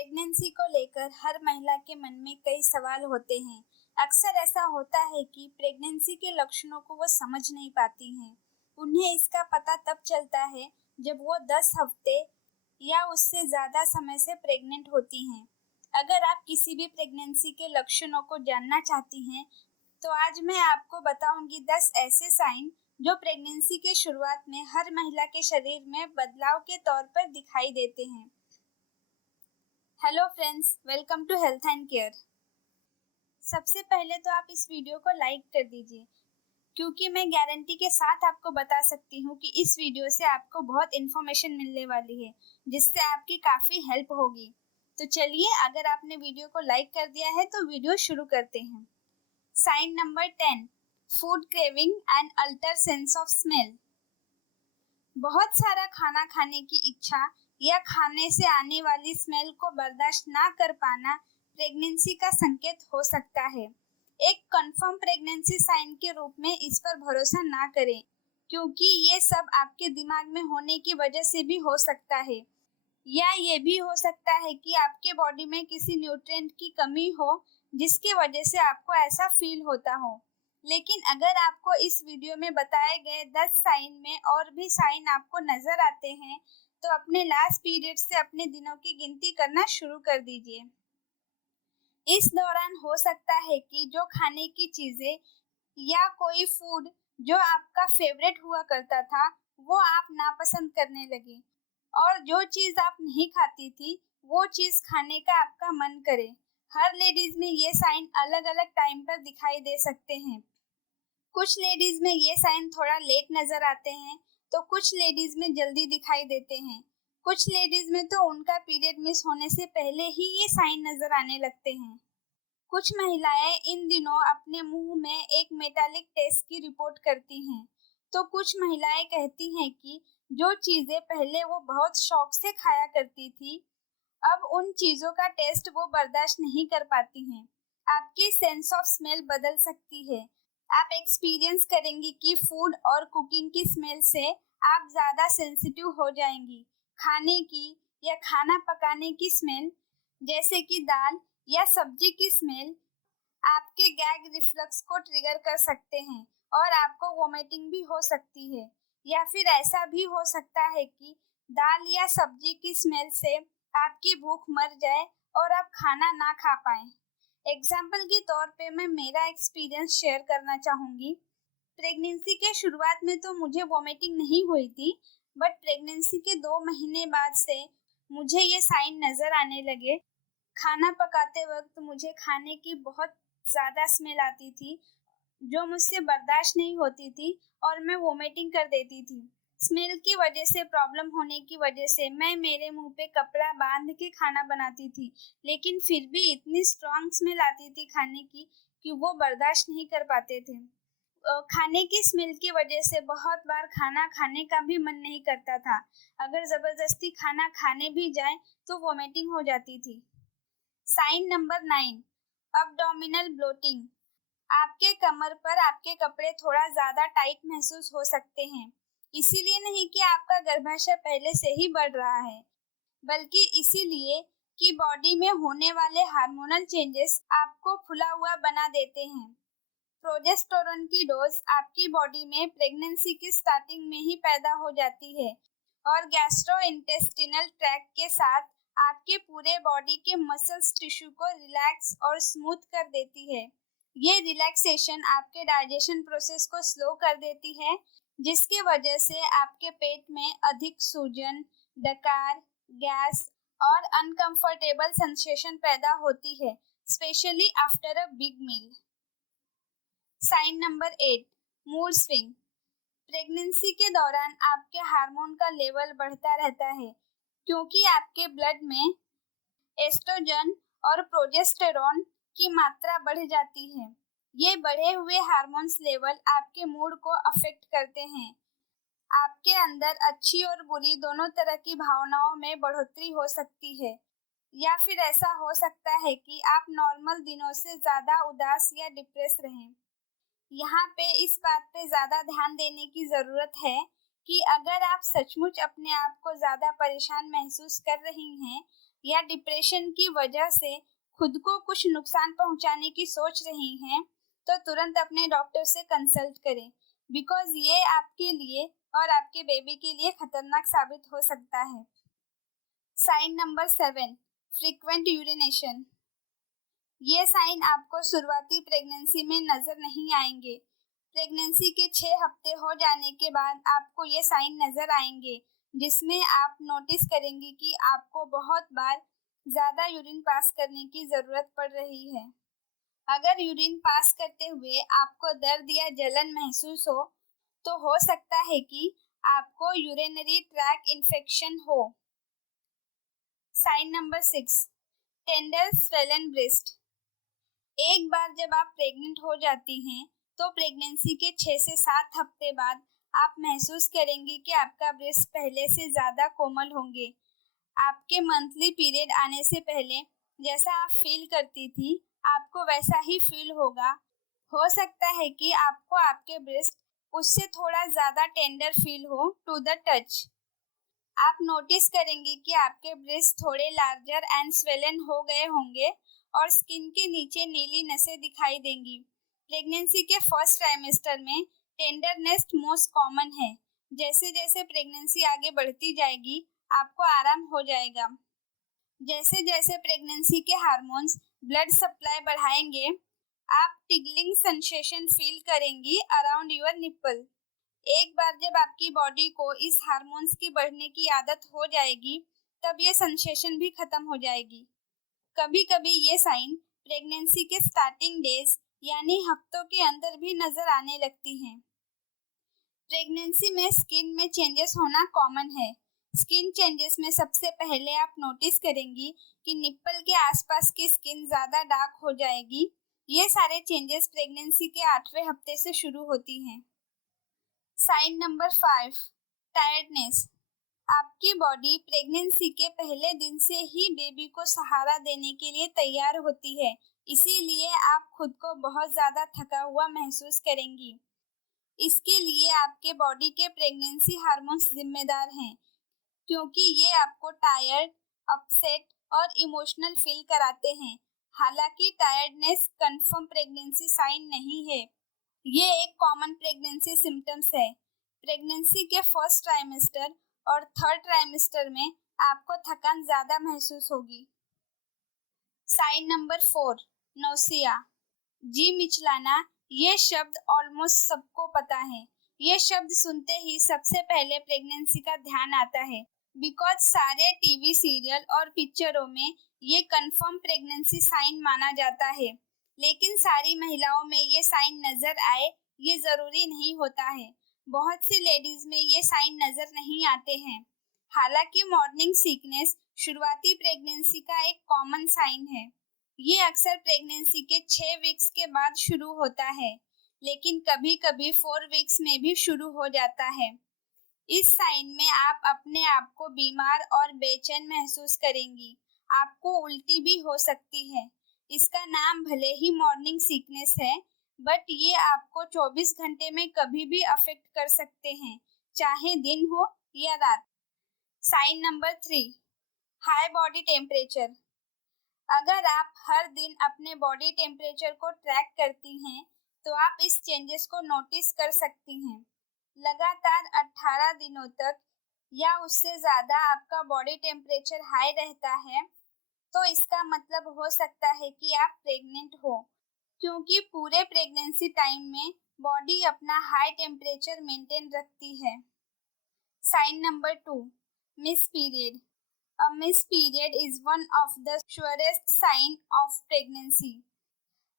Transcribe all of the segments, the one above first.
Pregnancy को लेकर हर महिला के मन में कई सवाल होते हैं। अक्सर ऐसा होता है कि प्रेगनेंसी के लक्षणों को वो समझ नहीं पाती हैं। उन्हें इसका पता तब चलता है जब वो 10 हफ्ते या उससे ज़्यादा समय से प्रेग्नेंट होती हैं। अगर आप किसी भी प्रेगनेंसी के लक्षणों को जानना चाहती हैं, तो आज मैं आपको बताऊंगी 10 ऐसे साइन जो प्रेगनेंसी के शुरुआत में हर महिला के शरीर में बदलाव के तौर पर दिखाई देते हैं। Hello friends, welcome to health and care. सबसे पहले तो आप इस वीडियो को लाइक कर दीजिए, क्योंकि मैं गारंटी के साथ आपको बता सकती हूँ कि इस वीडियो से आपको बहुत इन्फॉर्मेशन मिलने वाली है, जिससे आपकी काफ़ी हेल्प होगी। तो चलिए, अगर आपने वीडियो को लाइक कर दिया है तो वीडियो शुरू करते हैं। Sign number 10, food craving and alter sense of smell. बहुत सारा खाना खाने की इच्छा या खाने से आने वाली स्मेल को बर्दाश्त ना कर पाना प्रेगनेंसी का संकेत हो सकता है। एक कंफर्म प्रेगनेंसी साइन के रूप में इस पर भरोसा ना करें, क्योंकि ये सब आपके दिमाग में होने की वजह से भी हो सकता है, या ये भी हो सकता है कि आपके बॉडी में किसी न्यूट्रिएंट की कमी हो, जिसकी वजह से आपको ऐसा फील होता हो। लेकिन अगर आपको इस वीडियो में बताए गए 10 साइन में और भी साइन आपको नजर आते हैं, तो अपने लास्ट पीरियड से अपने दिनों की गिनती करना शुरू कर दीजिए। इस दौरान हो सकता है कि जो खाने की चीजें या कोई फूड जो आपका फेवरेट हुआ करता था, वो आप नापसंद करने लगे, और जो चीज आप नहीं खाती थी वो चीज खाने का आपका मन करे। हर लेडीज में ये साइन अलग अलग टाइम पर दिखाई दे सकते हैं। कुछ लेडीज में ये साइन थोड़ा लेट नजर आते हैं, तो कुछ लेडीज में जल्दी दिखाई देते हैं। कुछ लेडीज में तो उनका पीरियड मिस होने से पहले ही ये साइन नजर आने लगते हैं। कुछ महिलाएं इन दिनों अपने मुंह में एक मेटालिक टेस्ट की रिपोर्ट करती हैं, तो कुछ महिलाएं कहती हैं कि जो चीजें पहले वो बहुत शौक से खाया करती थी, अब उन चीजों का टेस्ट वो बर्दाश्त नहीं कर पाती हैं। आपकी सेंस ऑफ स्मेल बदल सकती है। आप एक्सपीरियंस करेंगी कि फूड और कुकिंग की स्मेल से आप ज़्यादा सेंसिटिव हो जाएंगी। खाने की या खाना पकाने की स्मेल, जैसे कि दाल या सब्जी की स्मेल, आपके गैग रिफ्लक्स को ट्रिगर कर सकते हैं और आपको वोमिटिंग भी हो सकती है। या फिर ऐसा भी हो सकता है कि दाल या सब्जी की स्मेल से आपकी भूख मर जाए और आप खाना ना खा पाएं। एग्जाम्पल के तौर पे मैं मेरा एक्सपीरियंस शेयर करना चाहूँगी। प्रेगनेंसी के शुरुआत में तो मुझे वोमिटिंग नहीं हुई थी, बट प्रेगनेंसी के 2 महीने बाद से मुझे ये साइन नज़र आने लगे। खाना पकाते वक्त मुझे खाने की बहुत ज़्यादा स्मेल आती थी, जो मुझसे बर्दाश्त नहीं होती थी, और मैं वोमिटिंग कर देती थी। स्मेल की वजह से प्रॉब्लम होने की वजह से मैं मेरे मुंह पे कपड़ा बांध के खाना बनाती थी, लेकिन फिर भी इतनी स्ट्रॉन्ग स्मेल आती थी खाने की कि वो बर्दाश्त नहीं कर पाते थे। खाने की स्मेल की वजह से बहुत बार खाना खाने का भी मन नहीं करता था। अगर ज़बरदस्ती खाना खाने भी जाए तो वोमिटिंग हो जाती थी। Sign number 9, abdominal bloating. आपके कमर पर आपके कपड़े थोड़ा ज़्यादा टाइट महसूस हो सकते हैं। इसीलिए नहीं कि आपका गर्भाशय पहले से ही बढ़ रहा है, बल्कि इसीलिए कि बॉडी में होने वाले हार्मोनल चेंजेस आपको फुला हुआ बना देते हैं। प्रोजेस्टेरोन की डोज आपकी बॉडी में प्रेगनेंसी की स्टार्टिंग में ही पैदा हो जाती है, और गैस्ट्रोइंटेस्टिनल ट्रैक्ट के साथ आपके पूरे बॉडी के मसल्स टिश्यू को रिलैक्स और स्मूथ कर देती है। ये रिलैक्सेशन आपके डाइजेशन प्रोसेस को स्लो कर देती है, जिसकी वजह से आपके पेट में अधिक सूजन, डकार, गैस और अनकंफर्टेबल सेंसेशन पैदा होती है, specially after a big meal. Sign number 8, mood swing. Pregnancy के दौरान आपके हार्मोन का लेवल बढ़ता रहता है, क्योंकि आपके ब्लड में एस्ट्रोजन और प्रोजेस्टेरोन की मात्रा बढ़ जाती है। ये बढ़े हुए हार्मोन्स लेवल आपके मूड को अफेक्ट करते हैं। आपके अंदर अच्छी और बुरी दोनों तरह की भावनाओं में बढ़ोतरी हो सकती है, या फिर ऐसा हो सकता है कि आप नॉर्मल दिनों से ज़्यादा उदास या डिप्रेस रहें। यहाँ पे इस बात पे ज़्यादा ध्यान देने की ज़रूरत है कि अगर आप सचमुच अपने आप को ज़्यादा परेशान महसूस कर रही हैं, या डिप्रेशन की वजह से खुद को कुछ नुकसान पहुंचाने की सोच रही हैं, तो तुरंत अपने डॉक्टर से कंसल्ट करें, बिकॉज ये आपके लिए और आपके बेबी के लिए खतरनाक साबित हो सकता है। Sign number 7, frequent urination. ये साइन आपको शुरुआती प्रेगनेंसी में नजर नहीं आएंगे। प्रेगनेंसी के 6 हफ्ते हो जाने के बाद आपको ये साइन नजर आएंगे, जिसमें आप नोटिस करेंगे कि आपको बहुत बार ज्यादा यूरिन पास करने की जरूरत पड़ रही है। अगर यूरिन पास करते हुए आपको दर्द या जलन महसूस तो हो सकता है कि आपको यूरिनरी ट्रैक इन्फेक्शन हो। Sign number 6, tender swollen breast. एक बार जब आप प्रेग्नेंट हो जाती हैं, तो प्रेगनेंसी के 6 से 7 हफ्ते बाद आप महसूस करेंगे कि आपका ब्रेस्ट पहले से ज्यादा कोमल होंगे। आपके मंथली पीरियड आने से पहले जैसा आप फील करती थी, आपको वैसा ही फील होगा। हो सकता है कि आपको आपके ब्रेस्ट उससे थोड़ा ज्यादा टेंडर फील हो टू द टच। आप नोटिस करेंगे कि आपके ब्रेस्ट थोड़े लार्जर एंड स्वेलन हो गए होंगे और स्किन के नीचे नीली नसें दिखाई देंगी। प्रेगनेंसी के फर्स्ट ट्राइमेस्टर में टेंडरनेस मोस्ट कॉमन है। जैसे जैसे प्रेगनेंसी आगे बढ़ती जाएगी, आपको आराम हो जाएगा। जैसे जैसे प्रेगनेंसी के हार्मोन्स ब्लड सप्लाई बढ़ाएंगे, आप टिगलिंग सेंसेशन फील करेंगी अराउंड योर निप्पल। एक बार जब आपकी बॉडी को इस हार्मोन्स की बढ़ने की आदत हो जाएगी, तब ये सेंसेशन भी खत्म हो जाएगी। कभी कभी ये साइन प्रेगनेंसी के स्टार्टिंग डेज यानी हफ्तों के अंदर भी नजर आने लगती हैं। प्रेगनेंसी में स्किन में चेंजेस होना कॉमन है। स्किन चेंजेस में सबसे पहले आप नोटिस करेंगी कि निप्पल के आसपास की स्किन ज्यादा डार्क हो जाएगी। ये सारे चेंजेस प्रेगनेंसी के 8वें हफ्ते से शुरू होती हैं। Sign number 5, tiredness. आपकी बॉडी प्रेगनेंसी के पहले दिन से ही बेबी को सहारा देने के लिए तैयार होती है, इसीलिए आप खुद को बहुत ज्यादा थका हुआ महसूस करेंगी। इसके लिए आपके बॉडी के प्रेगनेंसी हार्मोन्स जिम्मेदार हैं, क्योंकि ये आपको टायर्ड, अपसेट और इमोशनल फील कराते हैं। हालांकि टायर्डनेस कंफर्म प्रेगनेंसी साइन नहीं है, ये एक कॉमन प्रेगनेंसी सिम्टम्स है। प्रेगनेंसी के फर्स्ट ट्राइमेस्टर और थर्ड ट्राइमेस्टर में आपको थकान ज्यादा महसूस होगी। Sign number 4, nausea. जी मिचलाना। ये शब्द ऑलमोस्ट सबको पता है। ये शब्द सुनते ही सबसे पहले प्रेगनेंसी का ध्यान आता है, बिकॉज सारे टीवी सीरियल और पिक्चरों में ये कंफर्म प्रेगनेंसी साइन माना जाता है। लेकिन सारी महिलाओं में ये साइन नजर आए ये जरूरी नहीं होता है। बहुत सी लेडीज में ये साइन नजर नहीं आते हैं। हालांकि मॉर्निंग सिकनेस शुरुआती प्रेगनेंसी का एक कॉमन साइन है। ये अक्सर प्रेगनेंसी के 6 वीक्स के बाद शुरू होता है, लेकिन कभी कभी 4 वीक्स में भी शुरू हो जाता है। इस साइन में आप अपने आप को बीमार और बेचैन महसूस करेंगी। आपको उल्टी भी हो सकती है। इसका नाम भले ही मॉर्निंग सिकनेस है, बट ये आपको 24 घंटे में कभी भी अफेक्ट कर सकते हैं, चाहे दिन हो या रात। Sign number 3, high body temperature. अगर आप हर दिन अपने बॉडी टेम्परेचर को ट्रैक करती हैं, तो आप इस चेंजेस को नोटिस कर सकती हैं। लगातार 18 दिनों तक या उससे ज्यादा आपका बॉडी टेम्परेचर हाई रहता है, तो इसका मतलब हो सकता है कि आप प्रेग्नेंट हो, क्योंकि पूरे प्रेगनेंसी टाइम में बॉडी अपना हाई टेम्परेचर मेंटेन रखती है। Sign number 2, miss period. A missed period is one of the surest sign of pregnancy.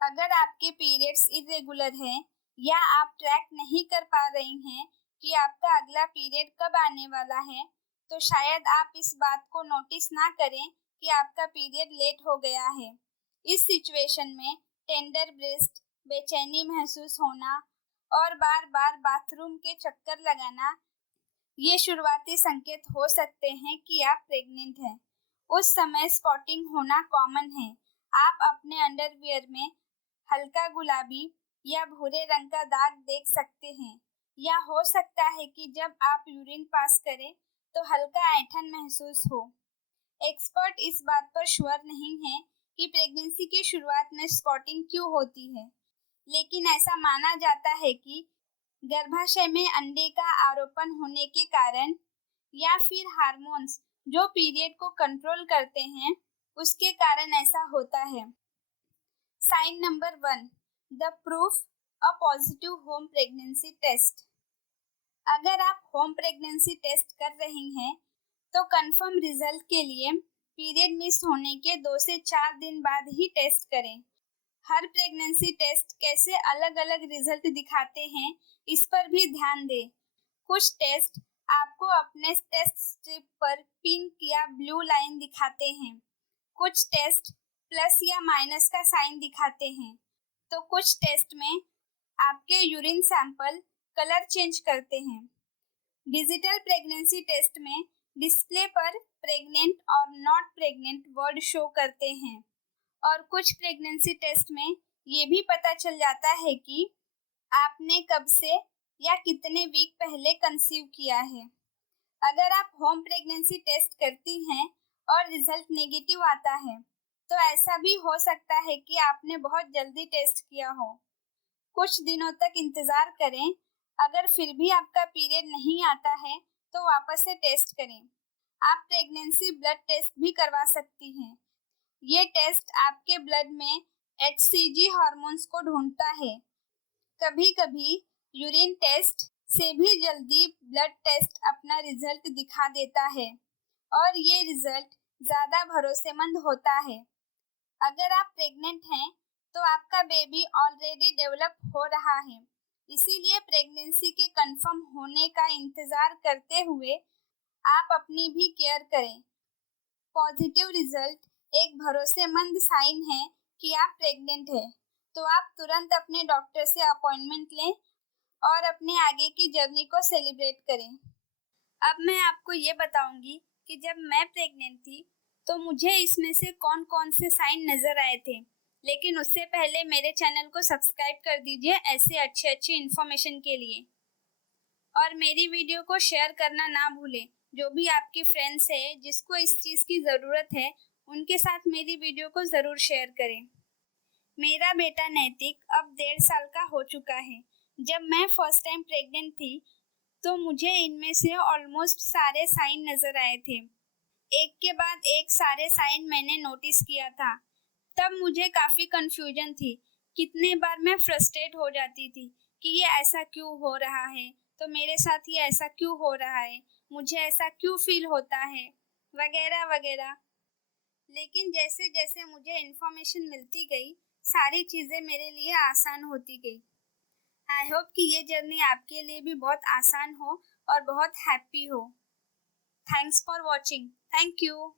अगर आपके पीरियड्स इरेगुलर हैं या आप ट्रैक नहीं कर पा रही हैं कि आपका अगला पीरियड कब आने वाला है, तो शायद आप इस बात को नोटिस ना करें कि आपका पीरियड लेट हो गया है। इस सिचुएशन में टेंडर ब्रेस्ट, बेचैनी महसूस होना और बार बार बाथरूम के चक्कर लगाना ये शुरुआती संकेत हो सकते हैं कि आप प्रेग्नेंट हैं। उस समय स्पॉटिंग होना कॉमन है। आप अपने अंडरवियर में हल्का गुलाबी या भूरे रंग का दाग देख सकते हैं, या हो सकता है कि जब आप यूरिन पास करें तो हल्का ऐंठन महसूस हो। एक्सपर्ट इस बात पर श्योर नहीं है कि प्रेगनेंसी के शुरुआत में स्पॉटिंग क्यों होती है, लेकिन ऐसा माना जाता है कि गर्भाशय में अंडे का आरोपण होने के कारण या फिर हार्मोन्स जो पीरियड को कंट्रोल करते हैं उसके कारण ऐसा होता है। Sign number 1, the proof a positive home pregnancy test. अगर आप होम प्रेगनेंसी टेस्ट कर रही हैं तो कंफर्म रिजल्ट के लिए पीरियड मिस होने के 2 से 4 दिन बाद ही टेस्ट करें। हर प्रेगनेंसी टेस्ट कैसे अलग अलग रिजल्ट दिखाते हैं इस पर भी ध्यान दें। कुछ टेस्ट आपको अपने टेस्ट स्ट्रिप पर पिंक या ब्लू लाइन दिखाते हैं, कुछ टेस्ट प्लस या माइनस का साइन दिखाते हैं, तो कुछ टेस्ट में आपके यूरिन सैंपल कलर चेंज करते हैं। डिजिटल प्रेगनेंसी टेस्ट में डिस्प्ले पर प्रेग्नेंट और नॉट प्रेग्नेंट वर्ड शो करते हैं और कुछ प्रेगनेंसी टेस्ट में ये भी पता चल जाता है कि आपने कब से या कितने वीक पहले कंसीव किया है। अगर आप होम प्रेगनेंसी टेस्ट करती हैं और रिजल्ट नेगेटिव आता है तो ऐसा भी हो सकता है कि आपने बहुत जल्दी टेस्ट किया हो। कुछ दिनों तक इंतजार करें। अगर फिर भी आपका पीरियड नहीं आता है तो वापस से टेस्ट करें। आप प्रेगनेंसी ब्लड टेस्ट भी करवा सकती हैं। ये टेस्ट आपके ब्लड में HCG हार्मोन्स को ढूंढता है। कभी कभी यूरिन टेस्ट से भी जल्दी ब्लड टेस्ट अपना रिजल्ट दिखा देता है और ये रिजल्ट ज़्यादा भरोसेमंद होता है। अगर आप प्रेग्नेंट हैं तो आपका बेबी ऑलरेडी डेवलप हो रहा है, इसीलिए प्रेगनेंसी के कंफर्म होने का इंतज़ार करते हुए आप अपनी भी केयर करें। पॉजिटिव रिजल्ट एक भरोसेमंद साइन है कि आप प्रेग्नेंट हैं, तो आप तुरंत अपने डॉक्टर से अपॉइंटमेंट लें और अपने आगे की जर्नी को सेलिब्रेट करें। अब मैं आपको ये बताऊंगी कि जब मैं प्रेग्नेंट थी तो मुझे इसमें से कौन कौन से साइन नज़र आए थे, लेकिन उससे पहले मेरे चैनल को सब्सक्राइब कर दीजिए ऐसे अच्छे इन्फॉर्मेशन के लिए, और मेरी वीडियो को शेयर करना ना भूलें। जो भी आपके फ्रेंड्स है जिसको इस चीज़ की ज़रूरत है उनके साथ मेरी वीडियो को ज़रूर शेयर करें। मेरा बेटा नैतिक अब 1.5 साल का हो चुका है। जब मैं फर्स्ट टाइम प्रेग्नेंट थी तो मुझे इनमें से ऑलमोस्ट सारे साइन नज़र आए थे। एक के बाद एक सारे साइन मैंने नोटिस किया था। तब मुझे काफ़ी कंफ्यूजन थी। कितने बार मैं फ्रस्ट्रेट हो जाती थी कि ये ऐसा क्यों हो रहा है, तो मेरे साथ ये ऐसा क्यों हो रहा है, मुझे ऐसा क्यों फील होता है, वगैरह वगैरह। लेकिन जैसे जैसे मुझे इन्फॉर्मेशन मिलती गई सारी चीज़ें मेरे लिए आसान होती गई। आई होप कि ये जर्नी आपके लिए भी बहुत आसान हो और बहुत हैप्पी हो। Thanks for watching. Thank you.